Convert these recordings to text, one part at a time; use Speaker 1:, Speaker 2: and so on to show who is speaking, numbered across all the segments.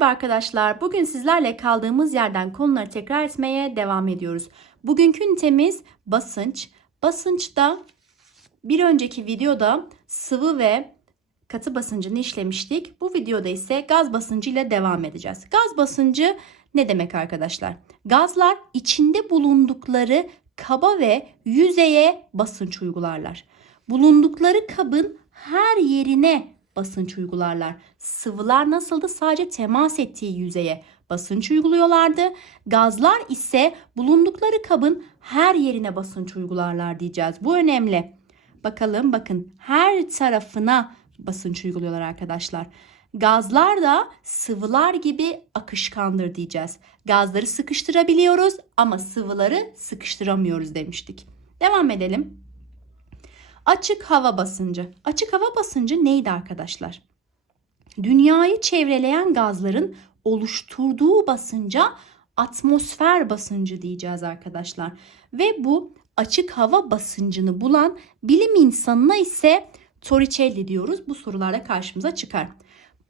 Speaker 1: Merhaba arkadaşlar. Bugün sizlerle kaldığımız yerden konuları tekrar etmeye devam ediyoruz. Bugünkü ünitemiz basınç. Basınçta bir önceki videoda sıvı ve katı basıncını işlemiştik. Bu videoda ise gaz basıncı ile devam edeceğiz. Gaz basıncı ne demek arkadaşlar? Gazlar içinde bulundukları kaba ve yüzeye basınç uygularlar. Bulundukları kabın her yerine basınç uygularlar. Sıvılar nasıldı? Sadece temas ettiği yüzeye basınç uyguluyorlardı. Gazlar ise bulundukları kabın her yerine basınç uygularlar diyeceğiz. Bu önemli. Bakalım bakın her tarafına basınç uyguluyorlar arkadaşlar. Gazlar da sıvılar gibi akışkandır diyeceğiz. Gazları sıkıştırabiliyoruz ama sıvıları sıkıştıramıyoruz demiştik. Devam edelim. Açık hava basıncı. Açık hava basıncı neydi arkadaşlar? Dünyayı çevreleyen gazların oluşturduğu basınca atmosfer basıncı diyeceğiz arkadaşlar. Ve bu açık hava basıncını bulan bilim insanına ise Torricelli diyoruz. Bu sorularda karşımıza çıkar.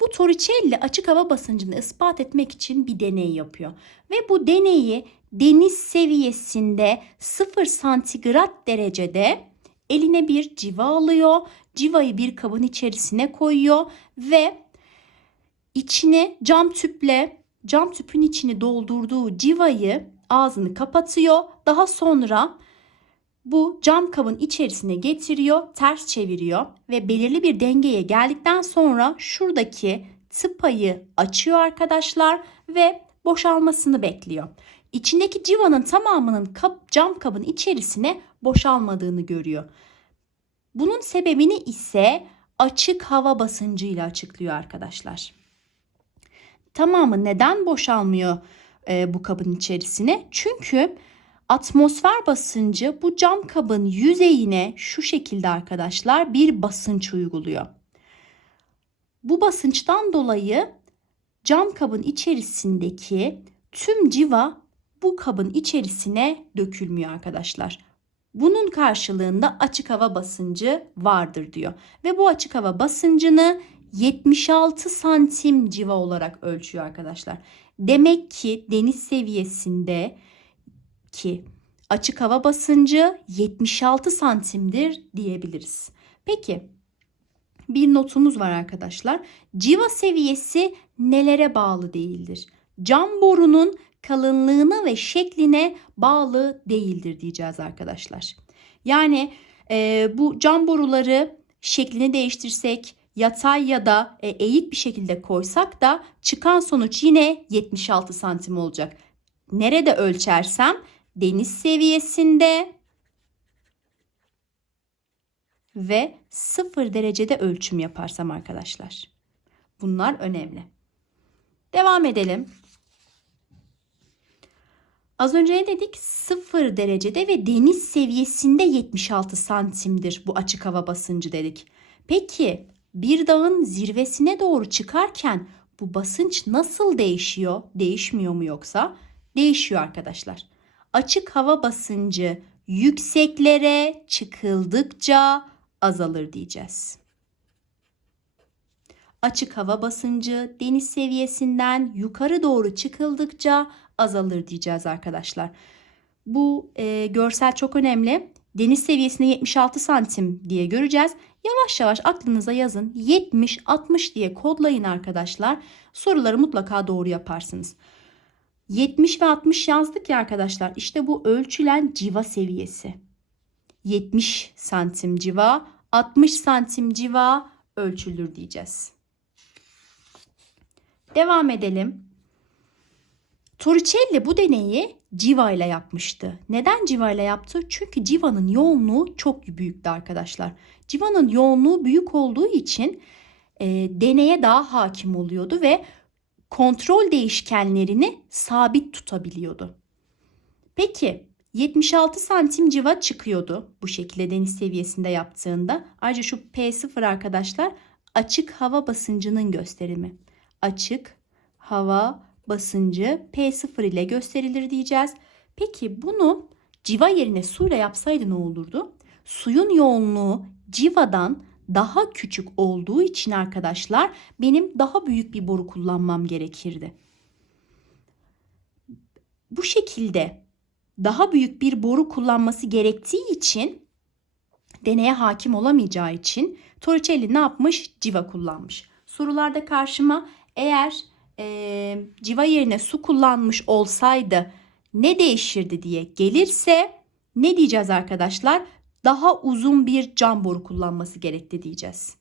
Speaker 1: Bu Torricelli açık hava basıncını ispat etmek için bir deney yapıyor. Ve bu deneyi deniz seviyesinde 0 santigrat derecede eline bir civa alıyor. Civayı bir kabın içerisine koyuyor ve içine cam tüple cam tüpün içini doldurduğu civayı ağzını kapatıyor. Daha sonra bu cam kabın içerisine getiriyor, ters çeviriyor ve belirli bir dengeye geldikten sonra şuradaki tıpayı açıyor arkadaşlar ve boşalmasını bekliyor. İçindeki civanın tamamının kap, cam kabın içerisine boşalmadığını görüyor. Bunun sebebini ise açık hava basıncıyla açıklıyor arkadaşlar. Tamamı neden boşalmıyor e, bu kabın içerisine? Çünkü atmosfer basıncı bu cam kabın yüzeyine şu şekilde arkadaşlar bir basınç uyguluyor. Bu basınçtan dolayı cam kabın içerisindeki tüm civa bu kabın içerisine dökülmüyor arkadaşlar. Bunun karşılığında açık hava basıncı vardır diyor. Ve bu açık hava basıncını 76 santim civa olarak ölçüyor arkadaşlar. Demek ki deniz seviyesinde ki açık hava basıncı 76 santimdir diyebiliriz. Peki bir notumuz var arkadaşlar. Civa seviyesi nelere bağlı değildir? Cam borunun kalınlığına ve şekline bağlı değildir diyeceğiz arkadaşlar. Yani e, bu cam boruları şeklini değiştirsek yatay ya da e, eğik bir şekilde koysak da çıkan sonuç yine 76 santim olacak. Nerede ölçersem deniz seviyesinde ve 0 derecede ölçüm yaparsam arkadaşlar. Bunlar önemli. Devam edelim. Az önce ne dedik? 0 derecede ve deniz seviyesinde 76 santimdir bu açık hava basıncı dedik. Peki bir dağın zirvesine doğru çıkarken bu basınç nasıl değişiyor? Değişmiyor mu yoksa? Değişiyor arkadaşlar. Açık hava basıncı yükseklere çıkıldıkça azalır diyeceğiz. Açık hava basıncı deniz seviyesinden yukarı doğru çıkıldıkça azalır diyeceğiz arkadaşlar. Bu e, görsel çok önemli. Deniz seviyesinde 76 santim diye göreceğiz. Yavaş yavaş aklınıza yazın. 70-60 diye kodlayın arkadaşlar. Soruları mutlaka doğru yaparsınız. 70 ve 60 yazdık ya arkadaşlar. İşte bu ölçülen civa seviyesi. 70 santim civa, 60 santim civa ölçülür diyeceğiz. Devam edelim. Torricelli bu deneyi civa ile yapmıştı. Neden civa ile yaptı? Çünkü civanın yoğunluğu çok büyüktü arkadaşlar. Civanın yoğunluğu büyük olduğu için e, deneye daha hakim oluyordu ve kontrol değişkenlerini sabit tutabiliyordu. Peki 76 santim civa çıkıyordu bu şekilde deniz seviyesinde yaptığında. Ayrıca şu P0 arkadaşlar açık hava basıncının gösterimi. Açık hava basıncı P0 ile gösterilir diyeceğiz. Peki bunu civa yerine suyla yapsaydı ne olurdu? Suyun yoğunluğu civadan daha küçük olduğu için arkadaşlar benim daha büyük bir boru kullanmam gerekirdi. Bu şekilde daha büyük bir boru kullanması gerektiği için deneye hakim olamayacağı için Torricelli ne yapmış? Civa kullanmış. Sorularda karşıma eğer e, civa yerine su kullanmış olsaydı ne değişirdi diye gelirse ne diyeceğiz arkadaşlar? Daha uzun bir cam boru kullanması gerekti diyeceğiz.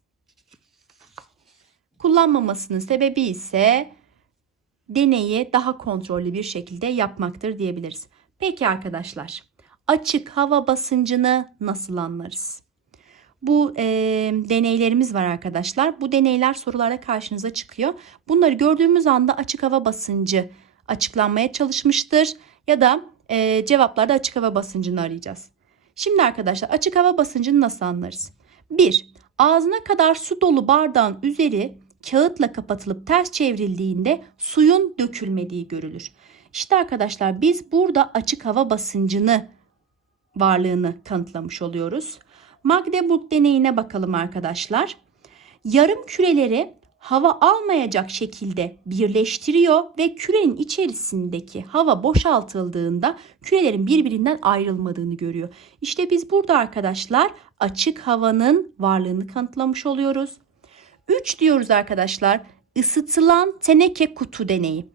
Speaker 1: Kullanmamasının sebebi ise deneyi daha kontrollü bir şekilde yapmaktır diyebiliriz. Peki arkadaşlar, açık hava basıncını nasıl anlarız? Bu e, deneylerimiz var arkadaşlar. Bu deneyler sorularda karşınıza çıkıyor. Bunları gördüğümüz anda açık hava basıncı açıklanmaya çalışmıştır ya da e, cevaplarda açık hava basıncını arayacağız. Şimdi arkadaşlar açık hava basıncını nasıl anlarız? 1. Ağzına kadar su dolu bardağın üzeri kağıtla kapatılıp ters çevrildiğinde suyun dökülmediği görülür. İşte arkadaşlar biz burada açık hava basıncını varlığını kanıtlamış oluyoruz. Magdeburg deneyine bakalım arkadaşlar. Yarım küreleri hava almayacak şekilde birleştiriyor ve kürenin içerisindeki hava boşaltıldığında kürelerin birbirinden ayrılmadığını görüyor. İşte biz burada arkadaşlar açık havanın varlığını kanıtlamış oluyoruz. 3 diyoruz arkadaşlar. Isıtılan teneke kutu deneyi.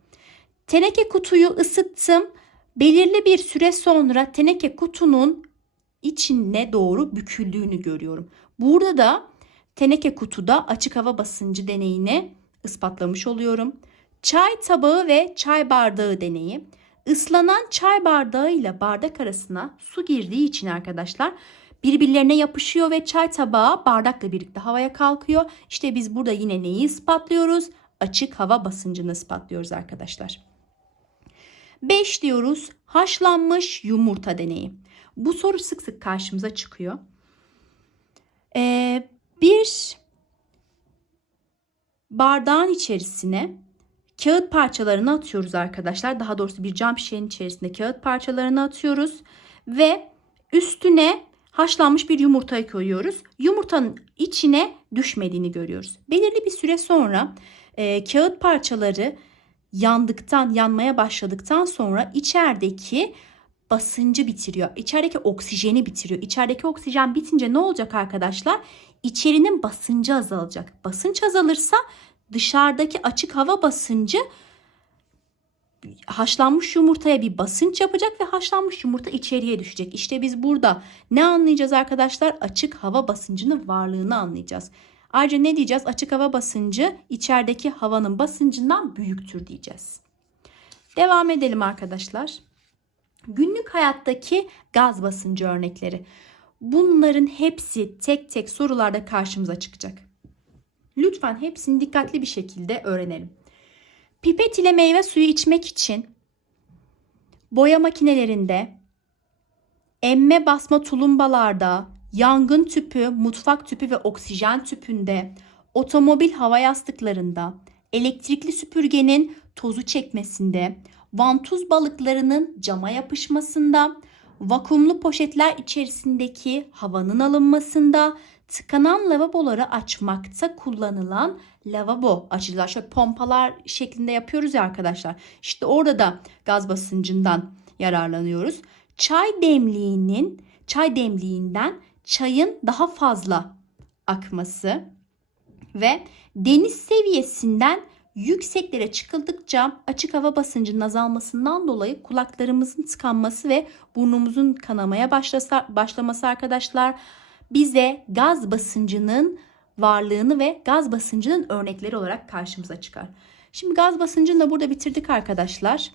Speaker 1: Teneke kutuyu ısıttım. Belirli bir süre sonra teneke kutunun içine doğru büküldüğünü görüyorum. Burada da teneke kutuda açık hava basıncı deneyini ispatlamış oluyorum. Çay tabağı ve çay bardağı deneyi. Islanan çay bardağı ile bardak arasına su girdiği için arkadaşlar birbirlerine yapışıyor ve çay tabağı bardakla birlikte havaya kalkıyor. İşte biz burada yine neyi ispatlıyoruz? Açık hava basıncını ispatlıyoruz arkadaşlar. 5 diyoruz haşlanmış yumurta deneyi. Bu soru sık sık karşımıza çıkıyor. Ee, bir bardağın içerisine kağıt parçalarını atıyoruz arkadaşlar. Daha doğrusu bir cam şişenin içerisinde kağıt parçalarını atıyoruz ve üstüne haşlanmış bir yumurtayı koyuyoruz. Yumurtanın içine düşmediğini görüyoruz. Belirli bir süre sonra e, kağıt parçaları yandıktan, yanmaya başladıktan sonra içerideki basıncı bitiriyor. İçerideki oksijeni bitiriyor. İçerideki oksijen bitince ne olacak arkadaşlar? İçerinin basıncı azalacak. Basınç azalırsa dışarıdaki açık hava basıncı haşlanmış yumurtaya bir basınç yapacak ve haşlanmış yumurta içeriye düşecek. İşte biz burada ne anlayacağız arkadaşlar? Açık hava basıncının varlığını anlayacağız. Ayrıca ne diyeceğiz? Açık hava basıncı içerideki havanın basıncından büyüktür diyeceğiz. Devam edelim arkadaşlar. Günlük hayattaki gaz basıncı örnekleri. Bunların hepsi tek tek sorularda karşımıza çıkacak. Lütfen hepsini dikkatli bir şekilde öğrenelim. Pipet ile meyve suyu içmek için boya makinelerinde, emme basma tulumbalarda, yangın tüpü, mutfak tüpü ve oksijen tüpünde, otomobil hava yastıklarında, elektrikli süpürgenin tozu çekmesinde, vantuz balıklarının cama yapışmasında, vakumlu poşetler içerisindeki havanın alınmasında, tıkanan lavaboları açmakta kullanılan lavabo açıcılar. Şöyle pompalar şeklinde yapıyoruz ya arkadaşlar. İşte orada da gaz basıncından yararlanıyoruz. Çay demliğinin çay demliğinden çayın daha fazla akması ve deniz seviyesinden yükseklere çıkıldıkça açık hava basıncının azalmasından dolayı kulaklarımızın tıkanması ve burnumuzun kanamaya başlasa, başlaması arkadaşlar bize gaz basıncının varlığını ve gaz basıncının örnekleri olarak karşımıza çıkar. Şimdi gaz basıncını da burada bitirdik arkadaşlar.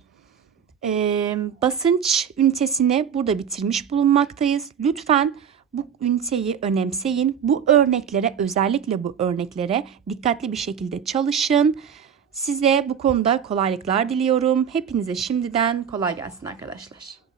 Speaker 1: Ee, basınç ünitesini burada bitirmiş bulunmaktayız. Lütfen bu üniteyi önemseyin. Bu örneklere özellikle bu örneklere dikkatli bir şekilde çalışın. Size bu konuda kolaylıklar diliyorum. Hepinize şimdiden kolay gelsin arkadaşlar.